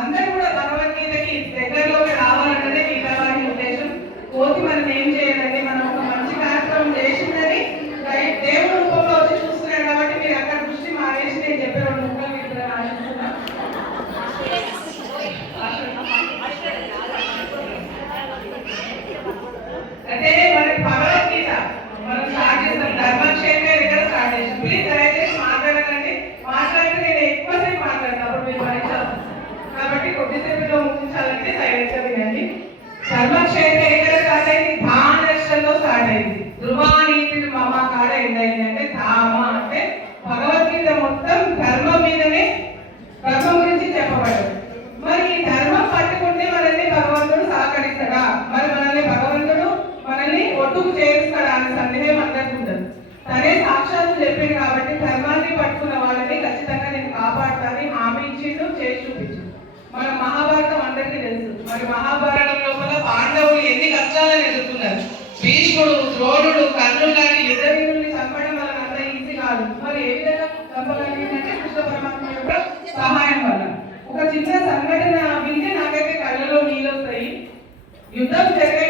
అందరూ కూడా భగవద్గీతకి దగ్గరలోకి రావాలన్నదే మిగతా వారి ఉద్దేశం. కోతి మనం ఏం చేయాలంటే మనం ఒక మంచి కార్యక్రమం చేసిందని దేవుడు రూపంలో వచ్చి చూస్తున్నాడు కాబట్టి మీరు అక్కడ దృష్టి మానేసి నేను చెప్పే రెండు ముక్కలు మీరు ఆశిస్తున్నాను. అంటే మనకి భగవద్గీత మనం స్టార్ట్ చేస్తాం ధర్మక్షేత్రం దగ్గర స్టార్ట్ చేసాం. ప్లీజ్ దయచేసి మాట్లాడకండి, మాట్లాడితే నేను ఎక్కువసేపు మాట్లాడతాను అప్పుడు మీరు భరించాలి కాబట్టి కొద్దిసేపులో ముగించాలంటే సైలెంట్గా వినండి. ధర్మక్షేత్రం ఎక్కడ స్టార్ట్ అయింది? ధానష్టంలో స్టార్ట్ అయింది. ధృవానీతి మమ కాడ ఏంటంటే అంటే ధామ అంటే భగవద్గీత మొత్తం ధర్మం మీదనే, ధర్మం గురించి చెప్పబడ్డది. మరి ఈ ధర్మం పట్టుకుంటే మనల్ని భగవంతుడు సహకరిస్తాడా, మరి మనల్ని భగవంతుడు మనల్ని ఒట్టుకు చేరుస్తాడా అనే సందేహం అందరికీ ఉంటుంది. తనే సాక్షాత్తు చెప్పింది కాబట్టి ధర్మాన్ని పట్టుకున్న వాళ్ళని ఖచ్చితంగా నేను కాపాడుతానని హామీ ఇచ్చిండు, చేసి చూపించు. మన మహాభారతం అందరికీ తెలుసు. మరి మహాభారతం లోపల పాండవులు ఎన్ని కష్టాలను ఎదుర్కొన్నారు. భీష్ముడు, ద్రోణుడు, కర్ణుడు లాంటి యుద్ధ వీరుల్ని చంపడం వల్ల అంత ఈజీ కాదు. మరి ఏ విధంగా చంపగలిగిందంటే కృష్ణ పరమాత్మ యొక్క సహాయం వల్ల. ఒక చిన్న సంఘటన వింటే నాకైతే కళ్ళలో నీళ్ళు వస్తాయి. యుద్ధం జరిగే